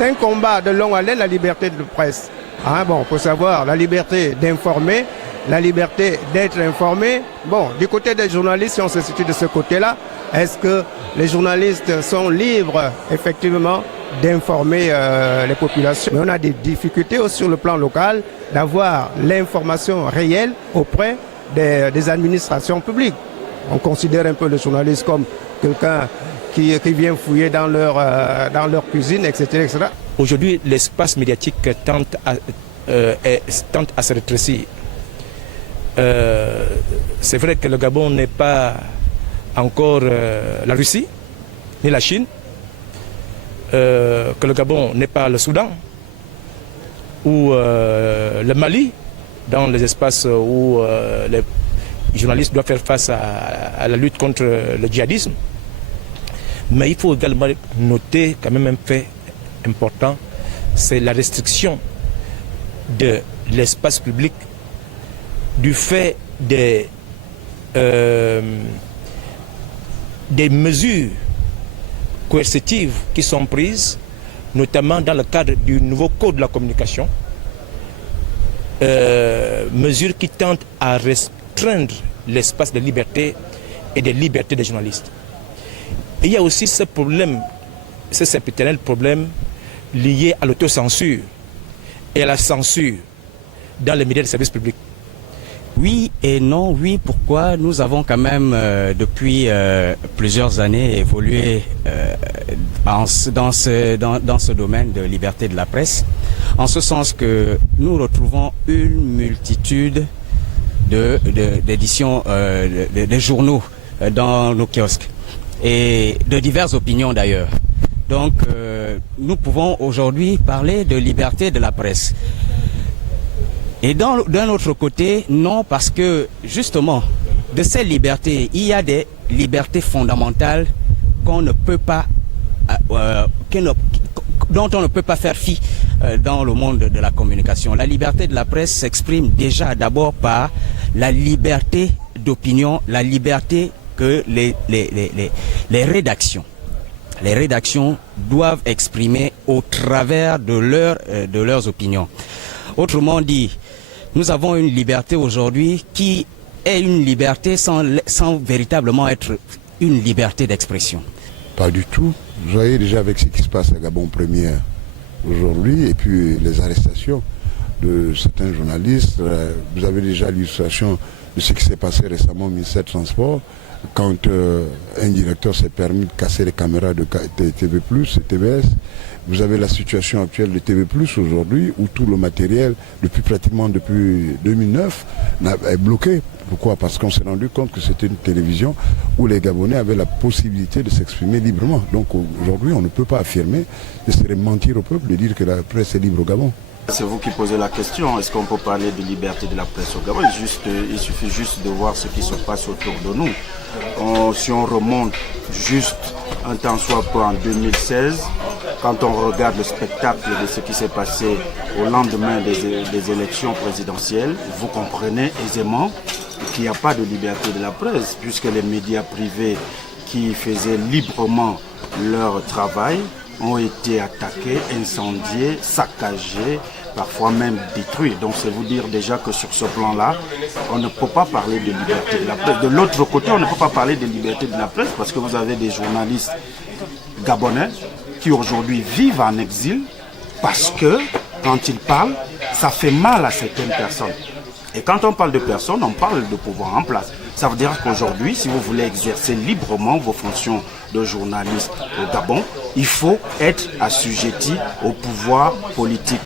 C'est un combat de longue haleine, la liberté de presse. Hein, bon, il faut savoir, la liberté d'informer, la liberté d'être informé. Bon, du côté des journalistes, si on se situe de ce côté-là, est-ce que les journalistes sont libres, effectivement, d'informer les populations? Mais on a des difficultés aussi sur le plan local d'avoir l'information réelle auprès des administrations publiques. On considère un peu le journaliste comme quelqu'un qui vient fouiller dans leur cuisine, etc., etc. Aujourd'hui, l'espace médiatique tente à se rétrécir. C'est vrai que le Gabon n'est pas encore la Russie, ni la Chine, que le Gabon n'est pas le Soudan, ou le Mali, dans les espaces où les journalistes doivent faire face à la lutte contre le djihadisme. Mais il faut également noter quand même un fait important, c'est la restriction de l'espace public du fait des mesures coercitives qui sont prises, notamment dans le cadre du nouveau code de la communication, mesures qui tentent à restreindre l'espace de liberté et de liberté des journalistes. Et il y a aussi ce problème, ce sempiternel problème lié à l'autocensure et à la censure dans les médias de service public. Oui et non. Oui, pourquoi? Nous avons quand même depuis plusieurs années évolué dans ce domaine de liberté de la presse, en ce sens que nous retrouvons une multitude d'éditions de journaux dans nos kiosques, et de diverses opinions d'ailleurs. Donc nous pouvons aujourd'hui parler de liberté de la presse. Et d'un autre côté, non, parce que justement, de ces libertés, il y a des libertés fondamentales qu'on ne peut pas, dont on ne peut pas faire fi dans le monde de la communication. La liberté de la presse s'exprime déjà d'abord par la liberté d'opinion, la liberté que les rédactions doivent exprimer au travers de leurs opinions. Autrement dit, nous avons une liberté aujourd'hui qui est une liberté sans véritablement être une liberté d'expression. Pas du tout. Vous voyez déjà avec ce qui se passe à Gabon Première aujourd'hui, et puis les arrestations de certains journalistes. Vous avez déjà l'illustration de ce qui s'est passé récemment au ministère des Transports, quand un directeur s'est permis de casser les caméras de TV+, et TVS. Vous avez la situation actuelle de TV+, aujourd'hui, où tout le matériel, pratiquement depuis 2009, est bloqué. Pourquoi? Parce qu'on s'est rendu compte que c'était une télévision où les Gabonais avaient la possibilité de s'exprimer librement. Donc aujourd'hui, on ne peut pas affirmer, ce serait mentir au peuple de dire que la presse est libre au Gabon. C'est vous qui posez la question, est-ce qu'on peut parler de liberté de la presse au Gabon? Il suffit juste de voir ce qui se passe autour de nous. Si on remonte juste un temps soit peu en 2016, quand on regarde le spectacle de ce qui s'est passé au lendemain des élections présidentielles, vous comprenez aisément qu'il n'y a pas de liberté de la presse, puisque les médias privés qui faisaient librement leur travail ont été attaqués, incendiés, saccagés, parfois même détruits. Donc c'est vous dire déjà que sur ce plan-là, on ne peut pas parler de liberté de la presse. De l'autre côté, on ne peut pas parler de liberté de la presse parce que vous avez des journalistes gabonais qui aujourd'hui vivent en exil parce que quand ils parlent, ça fait mal à certaines personnes. Et quand on parle de personnes, on parle de pouvoir en place. Ça veut dire qu'aujourd'hui, si vous voulez exercer librement vos fonctions de journaliste au Gabon, il faut être assujetti au pouvoir politique.